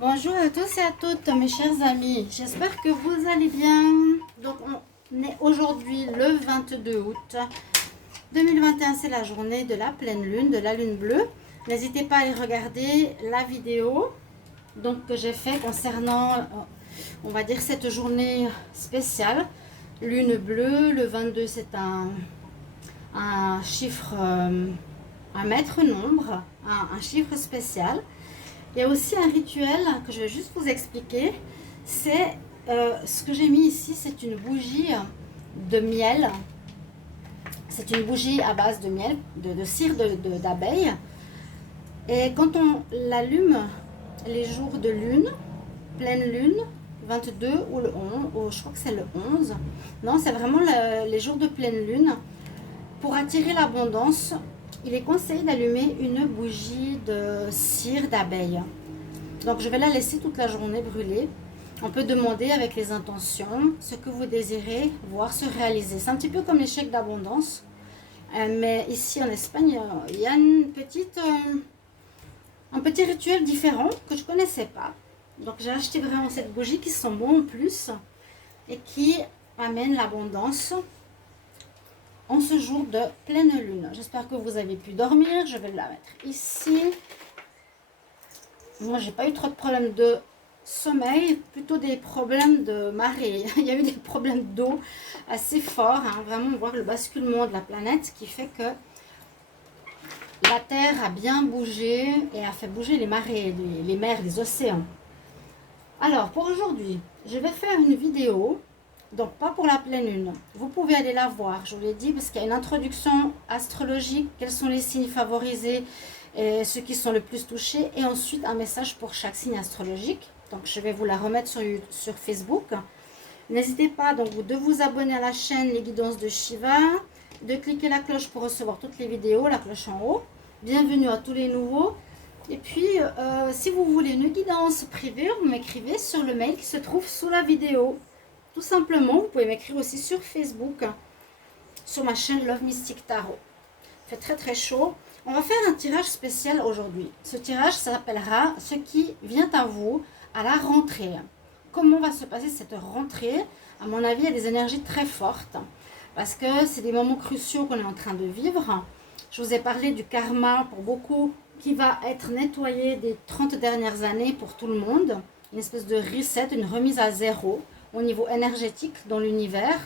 Bonjour à tous et à toutes mes chers amis, j'espère que vous allez bien. Donc on est aujourd'hui le 22 août 2021, c'est la journée de la pleine lune, de la lune bleue. N'hésitez pas à aller regarder la vidéo que j'ai fait concernant, on va dire, cette journée spéciale. Lune bleue, le 22 c'est un chiffre, un maître nombre, un chiffre spécial. Il y a aussi un rituel que je vais juste vous expliquer. C'est ce que j'ai mis ici, c'est une bougie de miel. C'est une bougie à base de miel, de cire d'abeille. Et quand on l'allume les jours de lune, pleine lune, 22 ou le 11, ou je crois que c'est le 11. Non, c'est vraiment les jours de pleine lune. Pour attirer l'abondance, il est conseillé d'allumer une bougie de cire d'abeille. Donc je vais la laisser toute la journée brûler. On peut demander avec les intentions ce que vous désirez voir se réaliser. C'est un petit peu comme les chèques d'abondance. Mais ici en Espagne, il y a un petit rituel différent que je ne connaissais pas. Donc j'ai acheté vraiment cette bougie qui sent bon en plus et qui amène l'abondance en ce jour de pleine lune. J'espère que vous avez pu dormir. Je vais la mettre ici. Moi, j'ai pas eu trop de problèmes de sommeil, plutôt des problèmes de marée. Il y a eu des problèmes d'eau assez forts. Vraiment, on voit le basculement de la planète qui fait que la Terre a bien bougé et a fait bouger les marées, les mers, les océans. Alors, pour aujourd'hui, je vais faire une vidéo. Donc, pas pour la pleine lune. Vous pouvez aller la voir, je vous l'ai dit, parce qu'il y a une introduction astrologique. Quels sont les signes favorisés et ceux qui sont le plus touchés. Et ensuite, un message pour chaque signe astrologique. Donc, je vais vous la remettre sur Facebook. N'hésitez pas donc de vous abonner à la chaîne Les Guidances de Shiva, de cliquer la cloche pour recevoir toutes les vidéos, la cloche en haut. Bienvenue à tous les nouveaux. Et puis, si vous voulez une guidance privée, vous m'écrivez sur le mail qui se trouve sous la vidéo. Tout simplement, vous pouvez m'écrire aussi sur Facebook, sur ma chaîne Love Mystic Tarot. Il fait très très chaud. On va faire un tirage spécial aujourd'hui. Ce tirage s'appellera « Ce qui vient à vous à la rentrée ». Comment va se passer cette rentrée? À mon avis, il y a des énergies très fortes parce que c'est des moments cruciaux qu'on est en train de vivre. Je vous ai parlé du karma pour beaucoup qui va être nettoyé des 30 dernières années pour tout le monde. Une espèce de reset, une remise à zéro au niveau énergétique dans l'univers.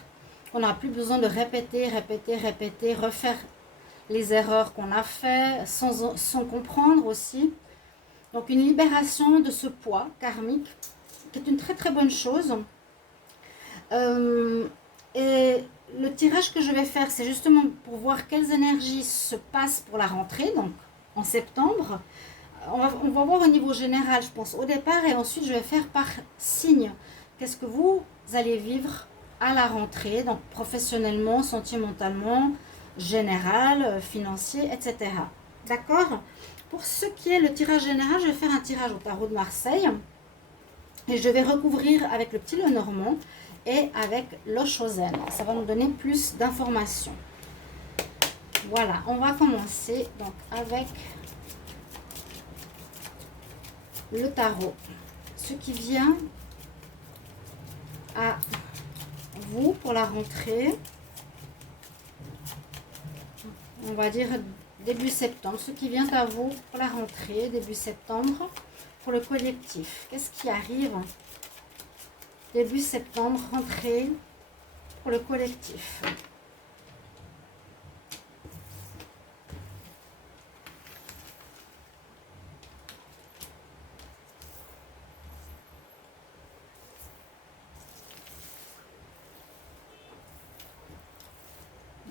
On n'a plus besoin de répéter, refaire les erreurs qu'on a fait sans comprendre aussi. Donc une libération de ce poids karmique qui est une très très bonne chose. Et le tirage que je vais faire, c'est justement pour voir quelles énergies se passent pour la rentrée, donc en septembre. On va voir au niveau général, je pense, au départ, et ensuite je vais faire par signe. Qu'est-ce que vous allez vivre à la rentrée, donc professionnellement, sentimentalement, général, financier, etc. D'accord? Pour ce qui est le tirage général, je vais faire un tirage au tarot de Marseille. Et je vais recouvrir avec le petit Lenormand et avec l'Oshozen. Ça va nous donner plus d'informations. Voilà, on va commencer donc avec le tarot. Ce qui vient à vous pour la rentrée, on va dire début septembre. Ce qui vient à vous pour la rentrée, début septembre, pour le collectif. Qu'est-ce qui arrive début septembre, rentrée pour le collectif?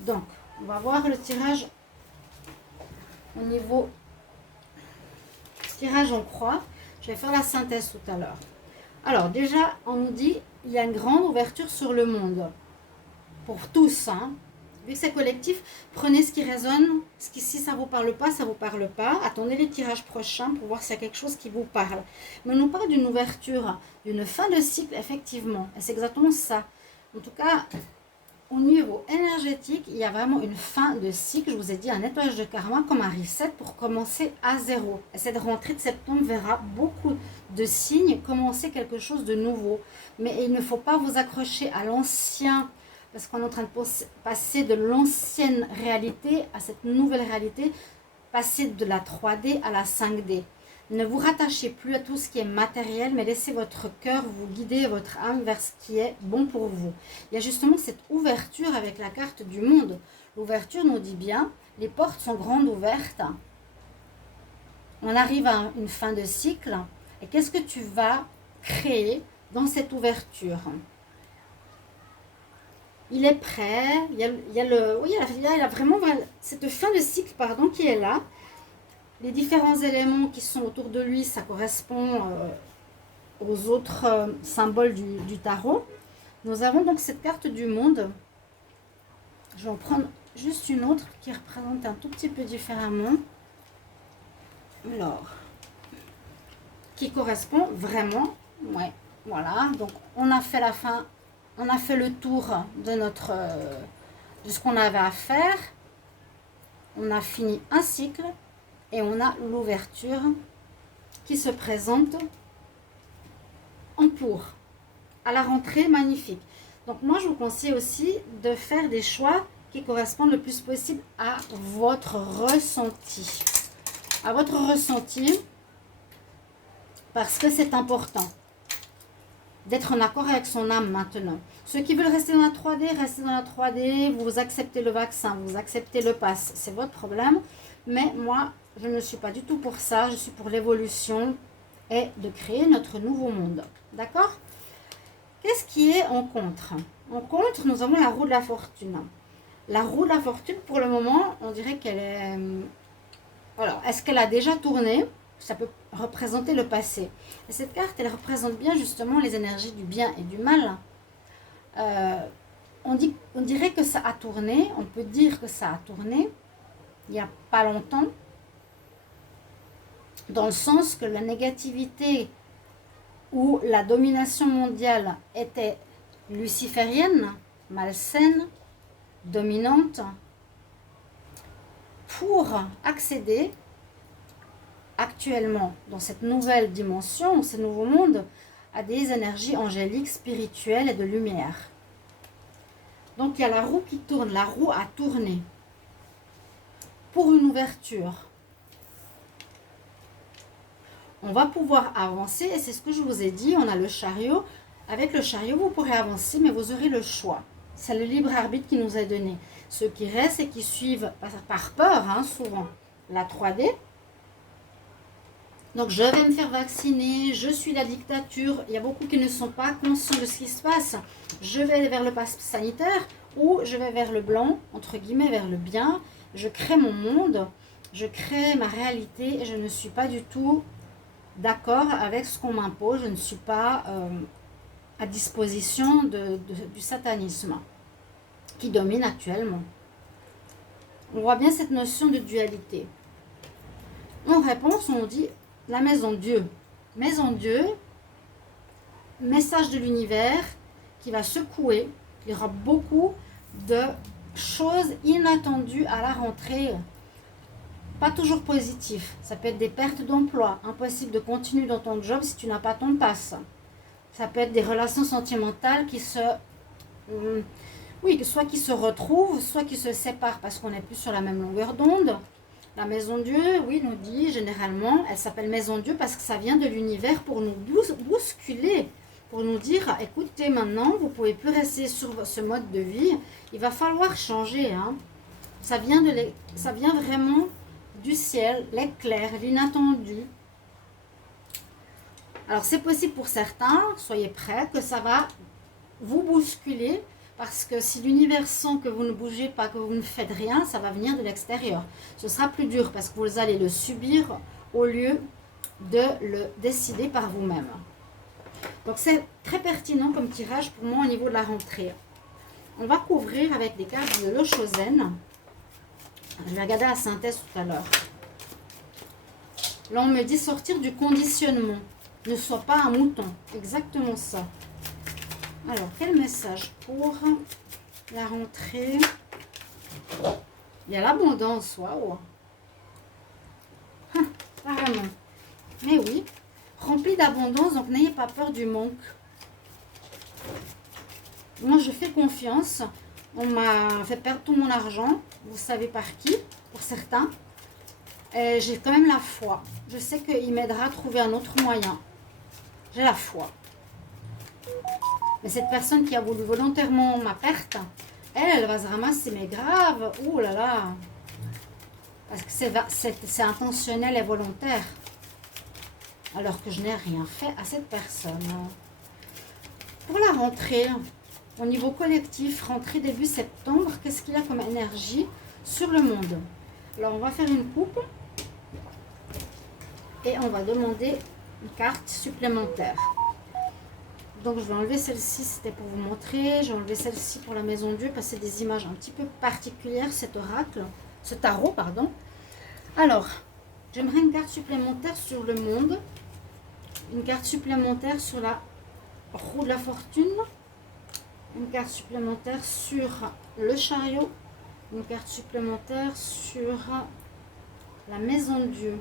Donc, on va voir le tirage au niveau tirage en croix. Je vais faire la synthèse tout à l'heure. Alors, déjà, on nous dit il y a une grande ouverture sur le monde. Pour tous, hein. Vu que c'est collectif, prenez ce qui résonne. Si ça ne vous parle pas, ça ne vous parle pas. Attendez les tirages prochains pour voir s'il y a quelque chose qui vous parle. Mais on nous parle d'une ouverture, d'une fin de cycle, effectivement. Et c'est exactement ça. En tout cas, au niveau énergétique, il y a vraiment une fin de cycle. Je vous ai dit un nettoyage de karma comme un reset pour commencer à zéro. Et cette rentrée de septembre verra beaucoup de signes commencer quelque chose de nouveau. Mais il ne faut pas vous accrocher à l'ancien, parce qu'on est en train de passer de l'ancienne réalité à cette nouvelle réalité, passer de la 3D à la 5D. Ne vous rattachez plus à tout ce qui est matériel, mais laissez votre cœur vous guider, votre âme vers ce qui est bon pour vous. Il y a justement cette ouverture avec la carte du monde. L'ouverture nous dit bien, les portes sont grandes ouvertes. On arrive à une fin de cycle. Et qu'est-ce que tu vas créer dans cette ouverture? Il est prêt. Il y a vraiment cette fin de cycle, pardon, qui est là. Les différents éléments qui sont autour de lui, ça correspond aux autres symboles du tarot. Nous avons donc cette carte du monde. Je vais en prendre juste une autre qui représente un tout petit peu différemment. Alors, qui correspond vraiment, ouais, voilà. Donc, on a fait la fin, on a fait le tour de ce qu'on avait à faire. On a fini un cycle. Et on a l'ouverture qui se présente en pour. À la rentrée, magnifique. Donc moi, je vous conseille aussi de faire des choix qui correspondent le plus possible à votre ressenti. À votre ressenti, parce que c'est important d'être en accord avec son âme maintenant. Ceux qui veulent rester dans la 3D, restez dans la 3D. Vous acceptez le vaccin, vous acceptez le pass. C'est votre problème. Mais moi, je ne suis pas du tout pour ça. Je suis pour l'évolution et de créer notre nouveau monde. D'accord? Qu'est-ce qui est en contre? En contre, nous avons la roue de la fortune. La roue de la fortune, pour le moment, on dirait qu'elle est... Alors, est-ce qu'elle a déjà tourné? Ça peut représenter le passé. Et cette carte, elle représente bien justement les énergies du bien et du mal. On dirait que ça a tourné. On peut dire que ça a tourné il n'y a pas longtemps. Dans le sens que la négativité ou la domination mondiale était luciférienne, malsaine, dominante, pour accéder actuellement dans cette nouvelle dimension, ce nouveau monde, à des énergies angéliques, spirituelles et de lumière. Donc il y a la roue qui tourne, la roue a tourné pour une ouverture. On va pouvoir avancer et c'est ce que je vous ai dit, on a le chariot. Avec le chariot, vous pourrez avancer, mais vous aurez le choix. C'est le libre arbitre qui nous est donné. Ceux qui restent et qui suivent par peur, hein, souvent, la 3D. Donc, je vais me faire vacciner, je suis la dictature. Il y a beaucoup qui ne sont pas conscients de ce qui se passe. Je vais vers le pass sanitaire ou je vais vers le blanc, entre guillemets, vers le bien. Je crée mon monde, je crée ma réalité et je ne suis pas du tout d'accord avec ce qu'on m'impose. Je ne suis pas à disposition du satanisme qui domine actuellement. On voit bien cette notion de dualité. En réponse, on dit la maison Dieu. Maison Dieu, message de l'univers qui va secouer. Il y aura beaucoup de choses inattendues à la rentrée. Pas toujours positif. Ça peut être des pertes d'emploi. Impossible de continuer dans ton job si tu n'as pas ton pass. Ça peut être des relations sentimentales qui se... soit qui se retrouvent, soit qui se séparent parce qu'on n'est plus sur la même longueur d'onde. La maison Dieu, oui, nous dit généralement, elle s'appelle maison Dieu parce que ça vient de l'univers pour nous bousculer, pour nous dire, écoutez, maintenant, vous ne pouvez plus rester sur ce mode de vie, il va falloir changer. Hein. Ça vient vraiment du ciel, l'éclair, l'inattendu. Alors, c'est possible pour certains, soyez prêts, que ça va vous bousculer. Parce que si l'univers sent que vous ne bougez pas, que vous ne faites rien, ça va venir de l'extérieur. Ce sera plus dur parce que vous allez le subir au lieu de le décider par vous-même. Donc c'est très pertinent comme tirage pour moi au niveau de la rentrée. On va couvrir avec des cartes de l'Oshozen. Je vais regarder la synthèse tout à l'heure. Là on me dit sortir du conditionnement. Ne sois pas un mouton. Exactement ça. Alors, quel message pour La rentrée. Il y a l'abondance, waouh. Vraiment. Mais oui, rempli d'abondance, donc n'ayez pas peur du manque. Moi, je fais confiance. On m'a fait perdre tout mon argent, vous savez par qui, pour certains. Et j'ai quand même la foi. Je sais qu'il m'aidera à trouver un autre moyen. J'ai la foi. Mais cette personne qui a voulu volontairement ma perte, elle va se ramasser, mais grave. Ouh là là. Parce que c'est intentionnel et volontaire. Alors que je n'ai rien fait à cette personne. Pour la rentrée, au niveau collectif, rentrée début septembre, qu'est-ce qu'il y a comme énergie sur le monde? Alors, on va faire une coupe. Et on va demander une carte supplémentaire. Donc, je vais enlever celle-ci, c'était pour vous montrer. Je vais enlever celle-ci pour la maison Dieu, parce que c'est des images un petit peu particulières, cet oracle, ce tarot, pardon. Alors, j'aimerais une carte supplémentaire sur le monde. Une carte supplémentaire sur la roue de la fortune. Une carte supplémentaire sur le chariot. Une carte supplémentaire sur la maison de Dieu.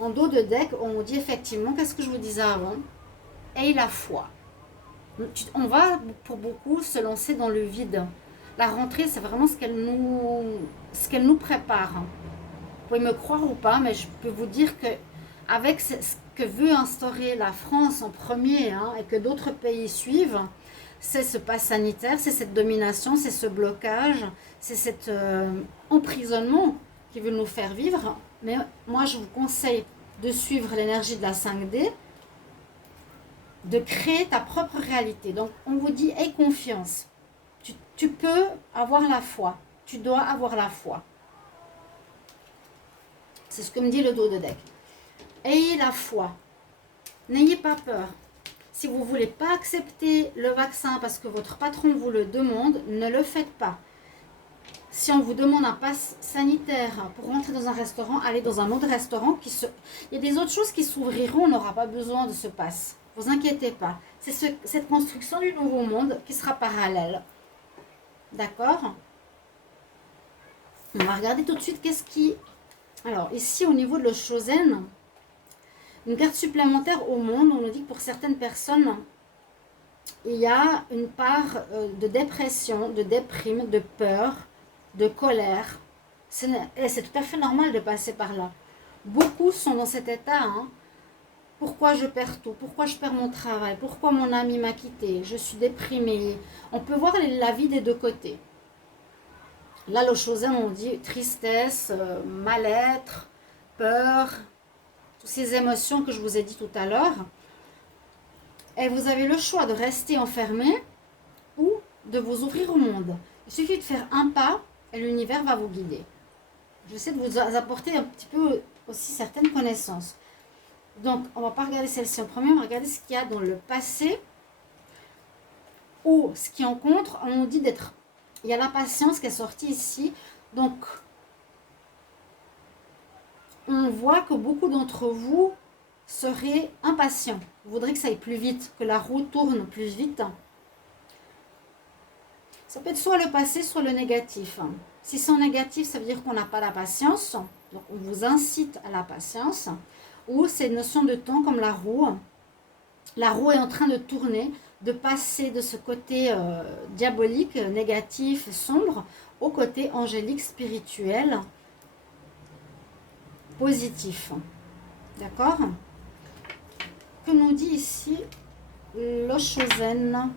En dos de deck, on dit effectivement, qu'est-ce que je vous disais avant? Aie la foi. On va, pour beaucoup, se lancer dans le vide. La rentrée, c'est vraiment ce qu'elle nous prépare. Vous pouvez me croire ou pas, mais je peux vous dire que avec ce que veut instaurer la France en premier, et que d'autres pays suivent, c'est ce pass sanitaire, c'est cette domination, c'est ce blocage, c'est cet emprisonnement qui veut nous faire vivre. Mais moi, je vous conseille de suivre l'énergie de la 5D, de créer ta propre réalité. Donc, on vous dit, aie confiance. Tu peux avoir la foi. Tu dois avoir la foi. C'est ce que me dit le dos de deck. Ayez la foi. N'ayez pas peur. Si vous ne voulez pas accepter le vaccin parce que votre patron vous le demande, ne le faites pas. Si on vous demande un pass sanitaire pour rentrer dans un restaurant, allez dans un autre restaurant. Il y a des autres choses qui s'ouvriront, on n'aura pas besoin de ce pass. Ne vous inquiétez pas. C'est cette construction du nouveau monde qui sera parallèle. D'accord? On va regarder tout de suite qu'est-ce qui... Alors, ici, au niveau de le Chosen, une carte supplémentaire au monde, on nous dit que pour certaines personnes, il y a une part de dépression, de déprime, de peur, de colère. C'est tout à fait normal de passer par là. Beaucoup sont dans cet état. Pourquoi je perds tout? Pourquoi je perds mon travail? Pourquoi mon ami m'a quitté? Je suis déprimée. On peut voir la vie des deux côtés. Là, le Chosen, on dit tristesse, mal-être, peur, toutes ces émotions que je vous ai dit tout à l'heure. Et vous avez le choix de rester enfermé ou de vous ouvrir au monde. Il suffit de faire un pas et l'univers va vous guider. J'essaie de vous apporter un petit peu aussi certaines connaissances. Donc, on ne va pas regarder celle-ci en premier, on va regarder ce qu'il y a dans le passé ou ce qui en contre. On nous dit d'être... Il y a la patience qui est sortie ici. Donc, on voit que beaucoup d'entre vous seraient impatients. Vous voudrez que ça aille plus vite, que la roue tourne plus vite. Ça peut être soit le passé, soit le négatif. Si c'est en négatif, ça veut dire qu'on n'a pas la patience. Donc, on vous incite à la patience. Ou c'est une notion de temps comme la roue. La roue est en train de tourner, de passer de ce côté diabolique, négatif, sombre, au côté angélique, spirituel, positif. D'accord? Que nous dit ici le Chosen?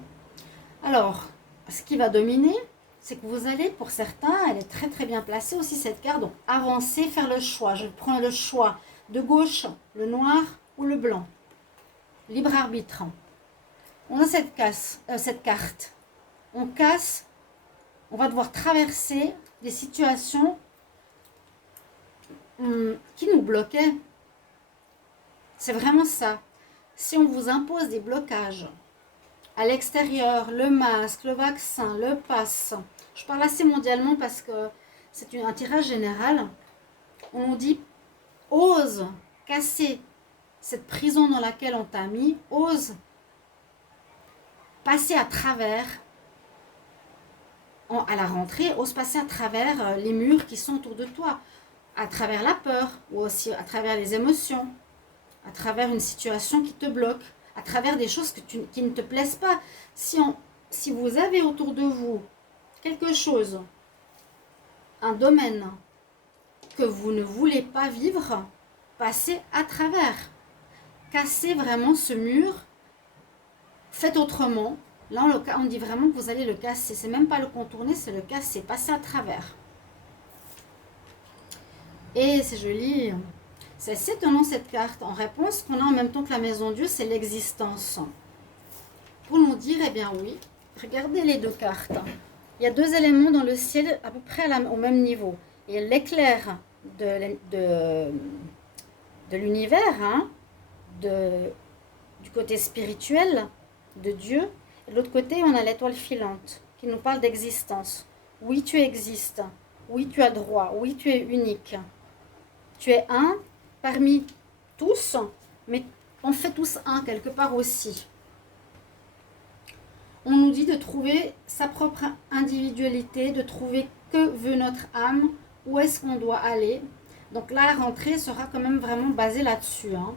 Alors, ce qui va dominer, c'est que vous allez, pour certains, elle est très très bien placée aussi cette carte, donc avancer, faire le choix. Je prends le choix de gauche, le noir ou le blanc. Libre arbitre. On a cette carte. On casse, on va devoir traverser des situations qui nous bloquaient. C'est vraiment ça. Si on vous impose des blocages à l'extérieur, le masque, le vaccin, le pass, je parle assez mondialement parce que c'est un tirage général, on nous dit ose casser cette prison dans laquelle on t'a mis, ose passer à travers, à la rentrée, ose passer à travers les murs qui sont autour de toi, à travers la peur, ou aussi à travers les émotions, à travers une situation qui te bloque, à travers des choses qui ne te plaisent pas. Si vous avez autour de vous quelque chose, un domaine que vous ne voulez pas vivre, passez à travers. Cassez vraiment ce mur, faites autrement. Là, on dit vraiment que vous allez le casser. C'est même pas le contourner, c'est le casser, passer à travers. Et c'est joli. C'est assez étonnant cette carte. En réponse, qu'on a en même temps que la maison Dieu, c'est l'existence. Pour nous dire, eh bien oui, regardez les deux cartes. Il y a deux éléments dans le ciel à peu près au même niveau. Il y a l'éclair de l'univers, hein, du côté spirituel de Dieu. Et de l'autre côté, on a l'étoile filante qui nous parle d'existence. Oui, tu existes. Oui, tu as droit. Oui, tu es unique. Tu es un parmi tous, mais on fait tous un quelque part aussi. On nous dit de trouver sa propre individualité, de trouver que veut notre âme, où est-ce qu'on doit aller. Donc la rentrée sera quand même vraiment basée là-dessus. Hein.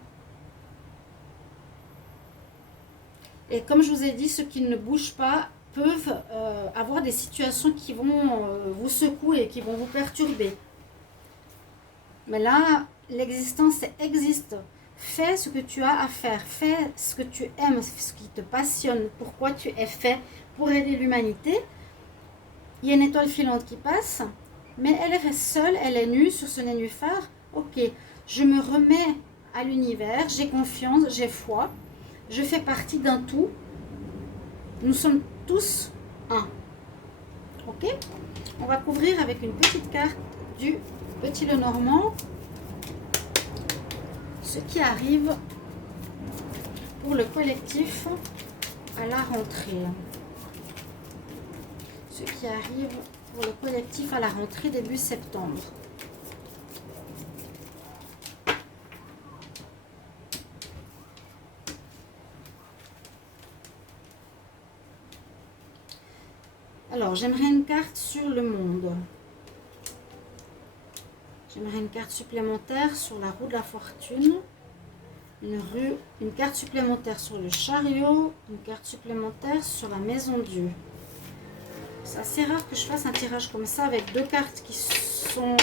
Et comme je vous ai dit, ceux qui ne bougent pas peuvent avoir des situations qui vont vous secouer, qui vont vous perturber. Mais là, l'existence existe. Fais ce que tu as à faire. Fais ce que tu aimes, ce qui te passionne. Pourquoi tu es fait pour aider l'humanité. Il y a une étoile filante qui passe, mais elle est seule, elle est nue sur ce nénuphar. Ok, je me remets à l'univers, j'ai confiance, j'ai foi. Je fais partie d'un tout. Nous sommes tous un. Ok? On va couvrir avec une petite carte du Petit Lenormand ce qui arrive pour le collectif à la rentrée. Ce qui arrive pour le collectif à la rentrée début septembre. Alors, j'aimerais une carte sur le monde. J'aimerais une carte supplémentaire sur la roue de la fortune. Une carte supplémentaire sur le chariot. Une carte supplémentaire sur la maison Dieu. C'est assez rare que je fasse un tirage comme ça avec deux cartes qui sont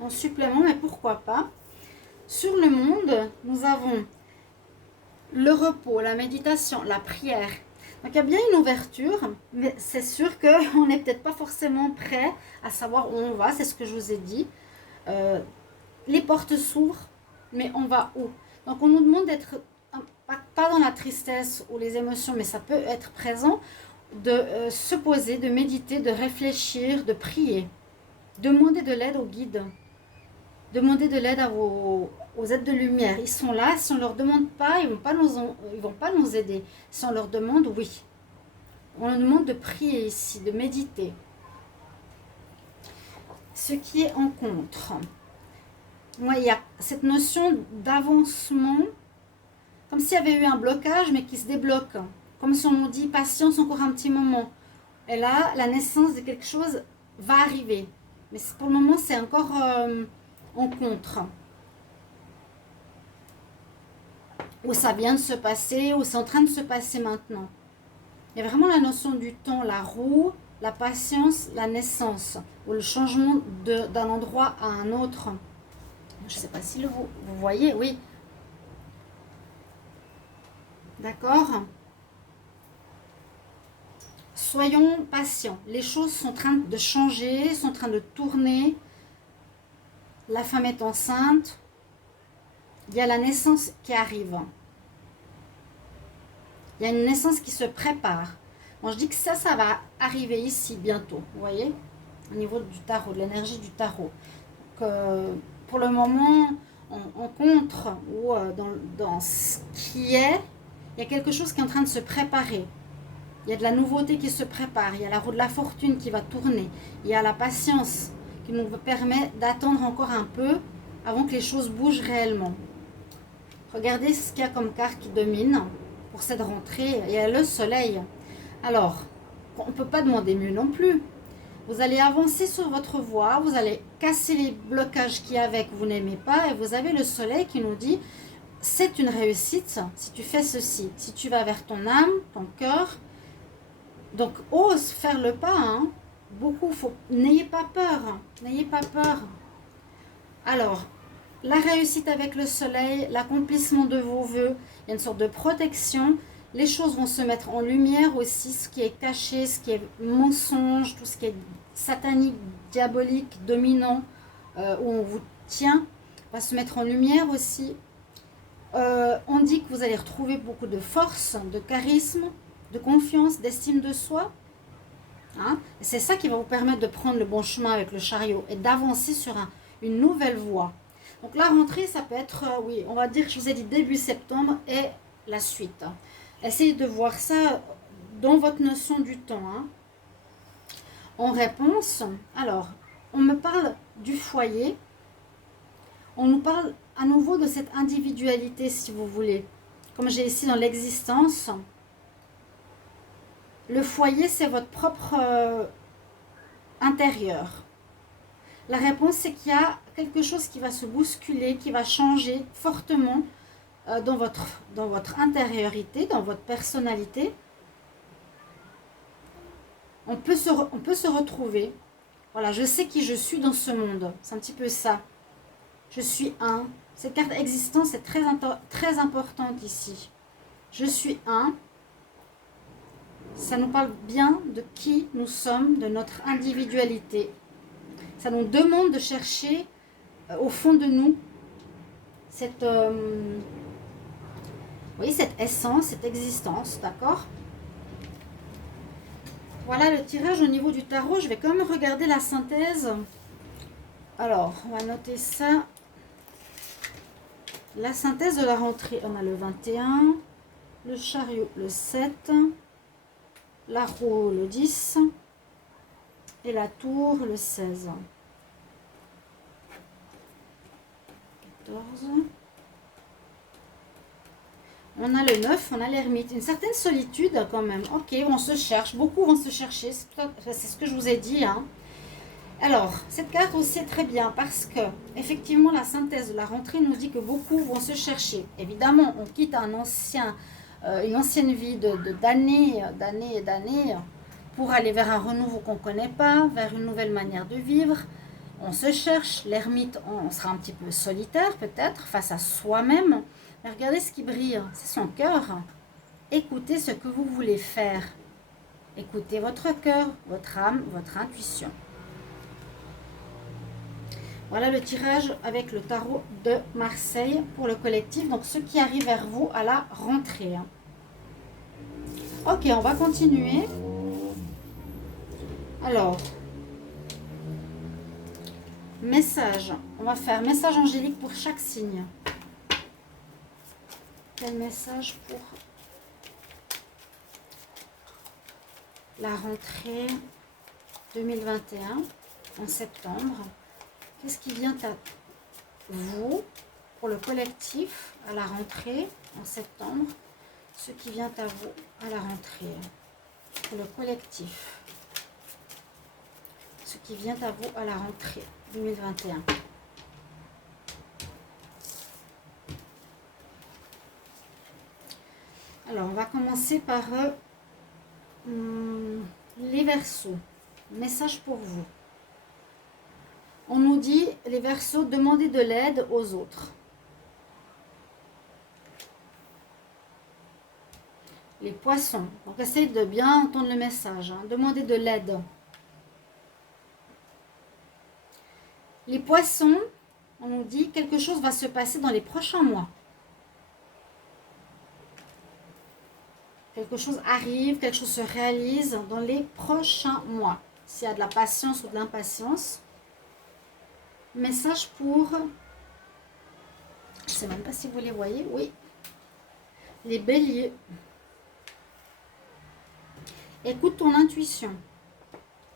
en supplément, mais pourquoi pas. Sur le monde, nous avons le repos, la méditation, la prière. Donc il y a bien une ouverture, mais c'est sûr qu'on n'est peut-être pas forcément prêt à savoir où on va, c'est ce que je vous ai dit. Les portes s'ouvrent, mais on va où? Donc on nous demande d'être, pas dans la tristesse ou les émotions, mais ça peut être présent, de se poser, de méditer, de réfléchir, de prier. Demander de l'aide aux guides. Demander de l'aide aux aides de lumière. Ils sont là. Si on ne leur demande pas, ils ne vont pas nous aider. Si on leur demande, oui. On leur demande de prier ici, de méditer. Ce qui est en contre. Moi, il y a cette notion d'avancement, comme s'il y avait eu un blocage, mais qui se débloque. Comme si on nous dit, patience encore un petit moment. Et là, la naissance de quelque chose va arriver. Mais pour le moment, c'est encore en contre. Ou ça vient de se passer, ou c'est en train de se passer maintenant. Il y a vraiment la notion du temps, la roue, la patience, la naissance, ou le changement d'un endroit à un autre. Je ne sais pas si vous voyez, oui. D'accord ? Soyons patients. Les choses sont en train de changer, sont en train de tourner. La femme est enceinte. Il y a la naissance qui arrive. Il y a une naissance qui se prépare. Bon, je dis que ça va arriver ici bientôt. Vous voyez? Au niveau du tarot, de l'énergie du tarot. Donc, pour le moment, en contre ou dans ce qui est, il y a quelque chose qui est en train de se préparer. Il y a de la nouveauté qui se prépare. Il y a la roue de la fortune qui va tourner. Il y a la patience qui nous permet d'attendre encore un peu avant que les choses bougent réellement. Regardez ce qu'il y a comme carte qui domine pour cette rentrée. Il y a le soleil. Alors, on ne peut pas demander mieux non plus. Vous allez avancer sur votre voie, vous allez casser les blocages qu'il y a avec vous n'aimez pas, et vous avez le soleil qui nous dit c'est une réussite si tu fais ceci, si tu vas vers ton âme, ton cœur. Donc ose faire le pas, hein. Beaucoup, n'ayez pas peur, n'ayez pas peur. Alors, la réussite avec le soleil, l'accomplissement de vos vœux, il y a une sorte de protection. Les choses vont se mettre en lumière aussi, ce qui est caché, ce qui est mensonge, tout ce qui est satanique, diabolique, dominant, où on vous tient, va se mettre en lumière aussi. On dit que vous allez retrouver beaucoup de force, de charisme, de confiance, d'estime de soi. Hein? C'est ça qui va vous permettre de prendre le bon chemin avec le chariot et d'avancer sur une nouvelle voie. Donc la rentrée, ça peut être, oui, on va dire, je vous ai dit début septembre et la suite. Essayez de voir ça dans votre notion du temps. Hein. En réponse, alors, on me parle du foyer. On nous parle à nouveau de cette individualité, si vous voulez. Comme j'ai ici dans l'existence, le foyer, c'est votre propre intérieur. La réponse, c'est qu'il y a quelque chose qui va se bousculer, qui va changer fortement dans votre intériorité, dans votre personnalité. On peut se retrouver. Voilà, je sais qui je suis dans ce monde. C'est un petit peu ça. Je suis un. Cette carte existence est très importante ici. Je suis un. Ça nous parle bien de qui nous sommes, de notre individualité. Ça nous demande de chercher au fond de nous cette, cette essence, cette existence, d'accord? Voilà le tirage au niveau du tarot. Je vais quand même regarder la synthèse. Alors, on va noter ça. La synthèse de la rentrée, on a le 21, le chariot le 7, la roue le 10 et la tour le 16. 14. On a le 9, on a l'ermite. Une certaine solitude quand même. Ok, on se cherche. Beaucoup vont se chercher. C'est ce que je vous ai dit. Hein. Alors, cette carte aussi est très bien parce que, effectivement, la synthèse de la rentrée nous dit que beaucoup vont se chercher. Évidemment, on quitte une ancienne vie d'années et d'années pour aller vers un renouveau qu'on ne connaît pas, vers une nouvelle manière de vivre. On se cherche. L'ermite, on sera un petit peu solitaire peut-être, face à soi-même. Mais regardez ce qui brille, c'est son cœur. Écoutez ce que vous voulez faire. Écoutez votre cœur, votre âme, votre intuition. Voilà le tirage avec le tarot de Marseille pour le collectif. Donc, ceux qui arrivent vers vous à la rentrée. Ok, on va continuer. Alors, message. On va faire message angélique pour chaque signe. Quel message pour la rentrée 2021 en septembre? Qu'est-ce qui vient à vous pour le collectif à la rentrée en septembre? Ce qui vient à vous à la rentrée pour le collectif. Ce qui vient à vous à la rentrée 2021. Alors, on va commencer par les Verseaux. Message pour vous. On nous dit, les Verseaux, demandez de l'aide aux autres. Les Poissons. Donc, essayez de bien entendre le message. Hein. Demandez de l'aide. Les Poissons, on nous dit, quelque chose va se passer dans les prochains mois. Quelque chose arrive, quelque chose se réalise dans les prochains mois. S'il y a de la patience ou de l'impatience. Message pour... Je ne sais même pas si vous les voyez. Oui. Les Béliers. Écoute ton intuition.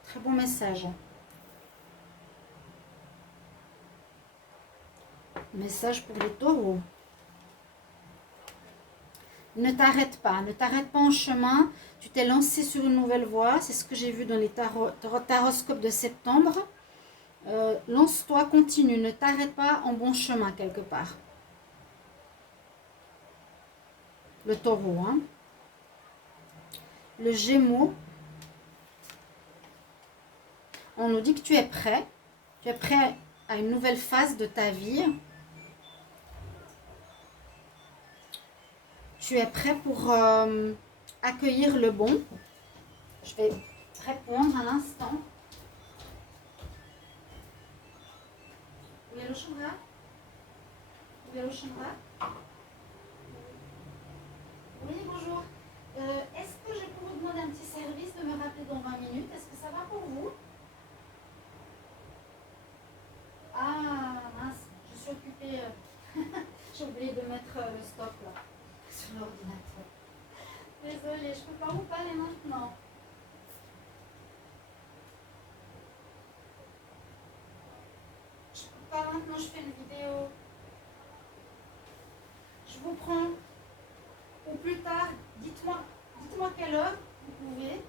Très bon message. Message pour les Taureaux. Ne t'arrête pas. Ne t'arrête pas en chemin. Tu t'es lancé sur une nouvelle voie. C'est ce que j'ai vu dans les taroscopes de septembre. Lance-toi, continue. Ne t'arrête pas en bon chemin quelque part. Le taureau, hein. Le Gémeaux. On nous dit que tu es prêt. Tu es prêt à une nouvelle phase de ta vie. Tu es prêt pour accueillir le bon. Je vais répondre un instant. Oui, allô, Chandra? Oui, allô, Chandra? Oui, bonjour. Est-ce que je peux vous demander un petit service de me rappeler dans 20 minutes? Est-ce que ça va pour vous? Ah, mince, je suis occupée. J'ai oublié de mettre le stop là, sur l'ordinateur. Désolée, je ne peux pas vous parler maintenant. Je ne peux pas maintenant, je fais une vidéo. Je vous prends. Ou plus tard, dites-moi quelle heure vous pouvez.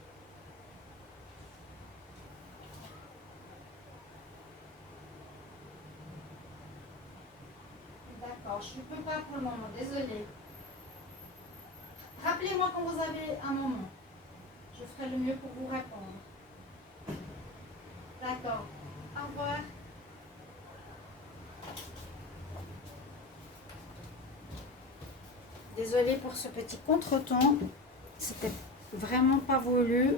D'accord, je ne peux pas pour le moment, désolée. Rappelez-moi quand vous avez un moment. Je ferai le mieux pour vous répondre. D'accord. Au revoir. Désolée pour ce petit contretemps. C'était vraiment pas voulu.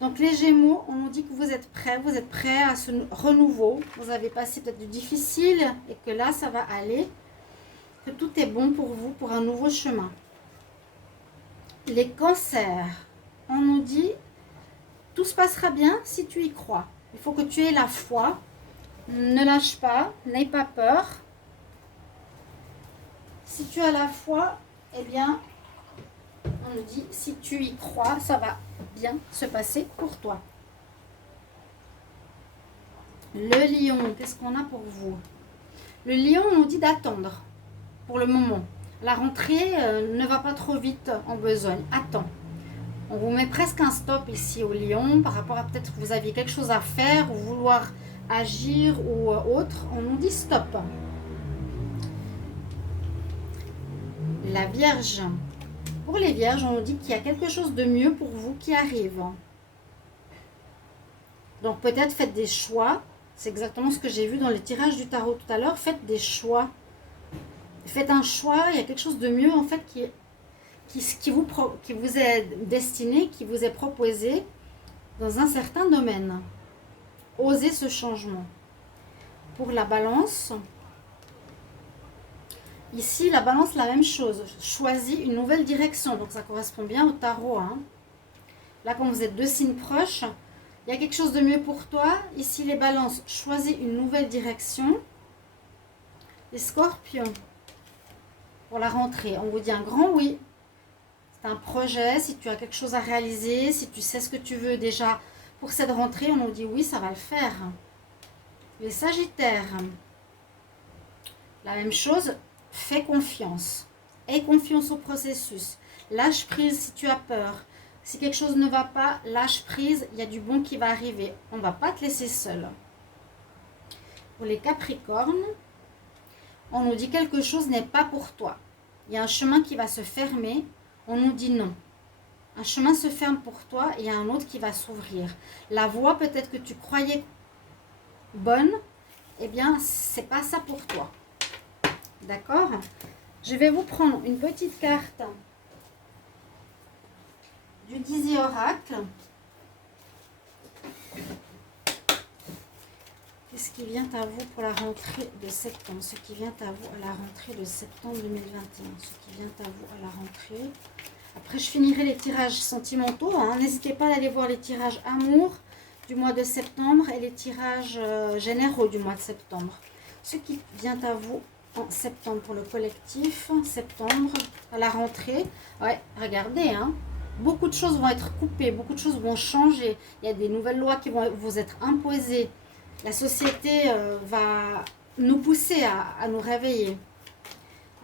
Donc les Gémeaux, on nous dit que vous êtes prêts à ce renouveau. Vous avez passé peut-être du difficile et que là ça va aller. Que tout est bon pour vous, pour un nouveau chemin. Les Cancers, on nous dit tout se passera bien si tu y crois. Il faut que tu aies la foi. Ne lâche pas, n'aie pas peur. Si tu as la foi, eh bien, on nous dit, si tu y crois, ça va bien se passer pour toi. Le lion, qu'est-ce qu'on a pour vous? Le lion, on nous dit d'attendre pour le moment. La rentrée ne va pas trop vite en besogne. Attends. On vous met presque un stop ici au lion par rapport à peut-être que vous aviez quelque chose à faire ou vouloir agir ou autre. On nous dit stop. La Vierge. Pour les Vierges, on nous dit qu'il y a quelque chose de mieux pour vous qui arrive. Donc peut-être faites des choix. C'est exactement ce que j'ai vu dans le tirage du tarot tout à l'heure. Faites des choix. Faites un choix. Il y a quelque chose de mieux en fait qui vous est destiné, qui vous est proposé dans un certain domaine. Osez ce changement. Pour la Balance. Ici, la Balance, la même chose. Choisis une nouvelle direction. Donc, ça correspond bien au tarot. Hein. Là, quand vous êtes deux signes proches, il y a quelque chose de mieux pour toi. Ici, les Balances, choisis une nouvelle direction. Les Scorpions, pour la rentrée, on vous dit un grand oui. C'est un projet. Si tu as quelque chose à réaliser, si tu sais ce que tu veux déjà pour cette rentrée, on nous dit oui, ça va le faire. Les Sagittaires, la même chose. Fais confiance. Aie confiance au processus. Lâche prise si tu as peur. Si quelque chose ne va pas, lâche prise. Il y a du bon qui va arriver. On ne va pas te laisser seul. Pour les Capricornes, on nous dit quelque chose n'est pas pour toi. Il y a un chemin qui va se fermer. On nous dit non. Un chemin se ferme pour toi et il y a un autre qui va s'ouvrir. La voie peut-être que tu croyais bonne, eh bien, c'est pas ça pour toi. D'accord? Je vais vous prendre une petite carte du Dizzy Oracle. Qu'est-ce qui vient à vous pour la rentrée de septembre? Ce qui vient à vous à la rentrée de septembre 2021. Ce qui vient à vous à la rentrée. Après, je finirai les tirages sentimentaux. Hein. N'hésitez pas à aller voir les tirages amour du mois de septembre et les tirages généraux du mois de septembre. Ce qui vient à vous en septembre pour le collectif, septembre, à la rentrée. Ouais, regardez, hein, beaucoup de choses vont être coupées, beaucoup de choses vont changer. Il y a des nouvelles lois qui vont vous être imposées. La société va nous pousser à nous réveiller.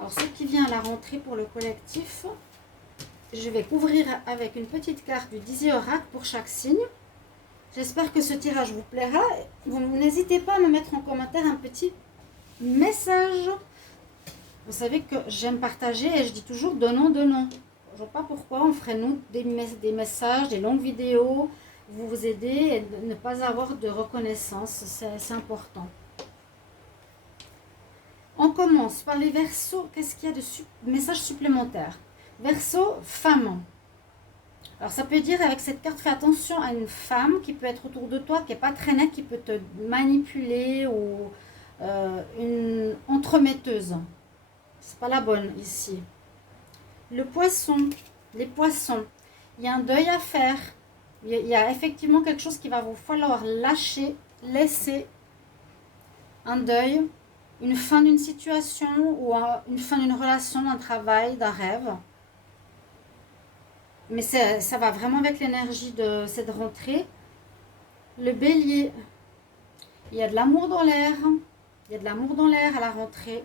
Alors, ce qui vient à la rentrée pour le collectif, je vais couvrir avec une petite carte du Dizier Oracle pour chaque signe. J'espère que ce tirage vous plaira. Vous n'hésitez pas à me mettre en commentaire un petit message. Vous savez que j'aime partager et je dis toujours donnons, donnons. Je ne vois pas pourquoi on ferait nous des messages, des longues vidéos, vous aider et ne pas avoir de reconnaissance. C'est important. On commence par les Verseaux. Qu'est-ce qu'il y a de messages supplémentaires? Verseau, femme. Alors ça peut dire avec cette carte, fais attention à une femme qui peut être autour de toi, qui n'est pas très nette, qui peut te manipuler ou une entremetteuse. C'est pas la bonne ici. Le poisson, les poissons, il y a un deuil à faire. Il y a effectivement quelque chose qu'il va vous falloir lâcher, laisser. Un deuil, une fin d'une situation ou une fin d'une relation, d'un travail, d'un rêve. Mais ça va vraiment avec l'énergie de cette rentrée. Le bélier, il y a de l'amour dans l'air. Il y a de l'amour dans l'air à la rentrée.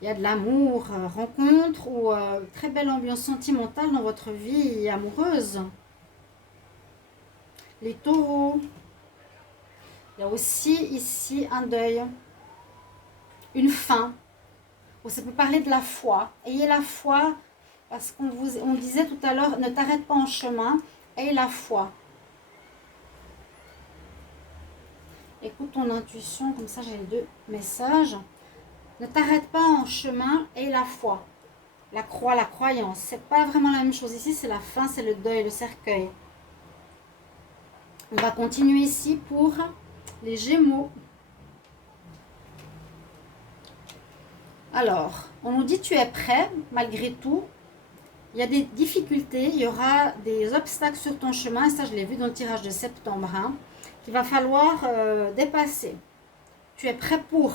Il y a de l'amour, rencontre ou très belle ambiance sentimentale dans votre vie amoureuse. Les taureaux. Il y a aussi ici un deuil. Une fin. Ou ça peut parler de la foi. Ayez la foi. Parce qu'on disait tout à l'heure, ne t'arrête pas en chemin, aie la foi. Écoute ton intuition, comme ça j'ai les deux messages. Ne t'arrête pas en chemin, aie la foi. La croix, la croyance. C'est pas vraiment la même chose ici, c'est la fin, c'est le deuil, le cercueil. On va continuer ici pour les Gémeaux. Alors, on nous dit tu es prêt, malgré tout. Il y a des difficultés, il y aura des obstacles sur ton chemin, et ça je l'ai vu dans le tirage de septembre, qu'il va falloir dépasser. Tu es prêt pour.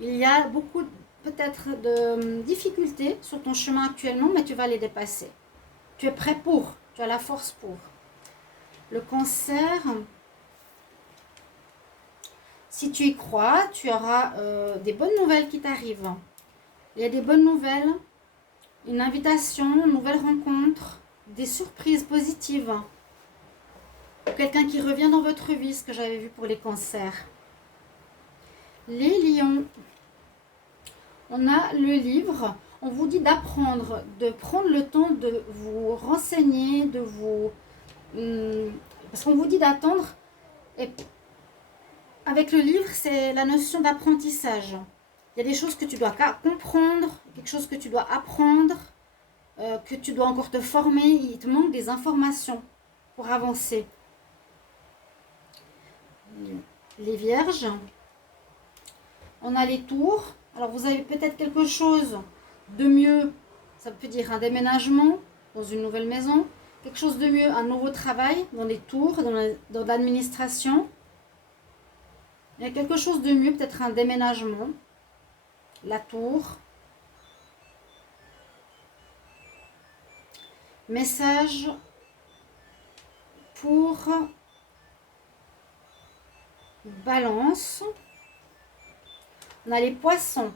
Il y a beaucoup peut-être de difficultés sur ton chemin actuellement, mais tu vas les dépasser. Tu es prêt pour, tu as la force pour. Le Cancer, si tu y crois, tu auras des bonnes nouvelles qui t'arrivent. Il y a des bonnes nouvelles. Une invitation, une nouvelle rencontre, des surprises positives. Quelqu'un qui revient dans votre vie, ce que j'avais vu pour les cancers. Les lions. On a le livre. On vous dit d'apprendre, de prendre le temps de vous renseigner, de vous... parce qu'on vous dit d'attendre. Et avec le livre, c'est la notion d'apprentissage. Il y a des choses que tu dois comprendre, quelque chose que tu dois apprendre, que tu dois encore te former. Il te manque des informations pour avancer. Les Vierges. On a les Tours. Alors vous avez peut-être quelque chose de mieux. Ça peut dire un déménagement dans une nouvelle maison. Quelque chose de mieux, un nouveau travail dans les Tours, dans l'administration. Il y a quelque chose de mieux, peut-être un déménagement. La Tour. Message pour Balance. On a les Poissons.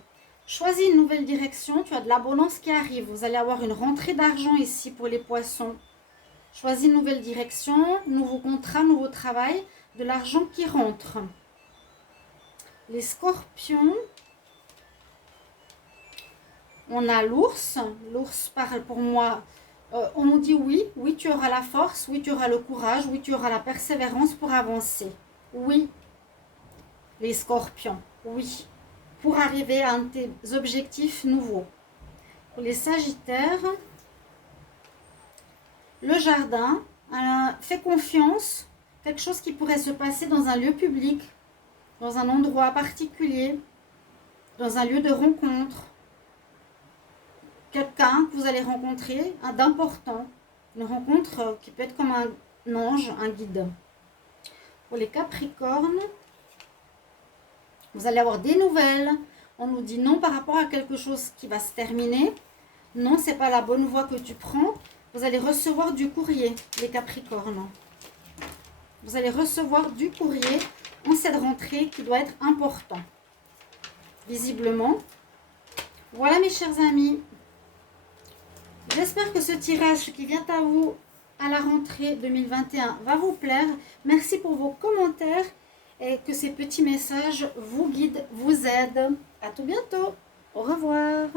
Choisis une nouvelle direction. Tu as de l'abondance qui arrive. Vous allez avoir une rentrée d'argent ici pour les Poissons. Choisis une nouvelle direction, nouveau contrat, nouveau travail, de l'argent qui rentre. Les Scorpions. On a l'ours. L'ours parle pour moi. On nous dit oui, oui tu auras la force, oui tu auras le courage, oui tu auras la persévérance pour avancer. Oui, les Scorpions, oui. Pour arriver à un de tes objectifs nouveaux. Pour les Sagittaires, le jardin, fais confiance, quelque chose qui pourrait se passer dans un lieu public, dans un endroit particulier, dans un lieu de rencontre. Quelqu'un que vous allez rencontrer, d'important, une rencontre qui peut être comme un ange, un guide. Pour les Capricornes, vous allez avoir des nouvelles. On nous dit non par rapport à quelque chose qui va se terminer. Non, ce n'est pas la bonne voie que tu prends. Vous allez recevoir du courrier, les Capricornes. Vous allez recevoir du courrier en cette rentrée qui doit être important. Visiblement, Voilà mes chers amis. J'espère que ce tirage qui vient à vous à la rentrée 2021 va vous plaire. Merci pour vos commentaires et que ces petits messages vous guident, vous aident. À tout bientôt. Au revoir.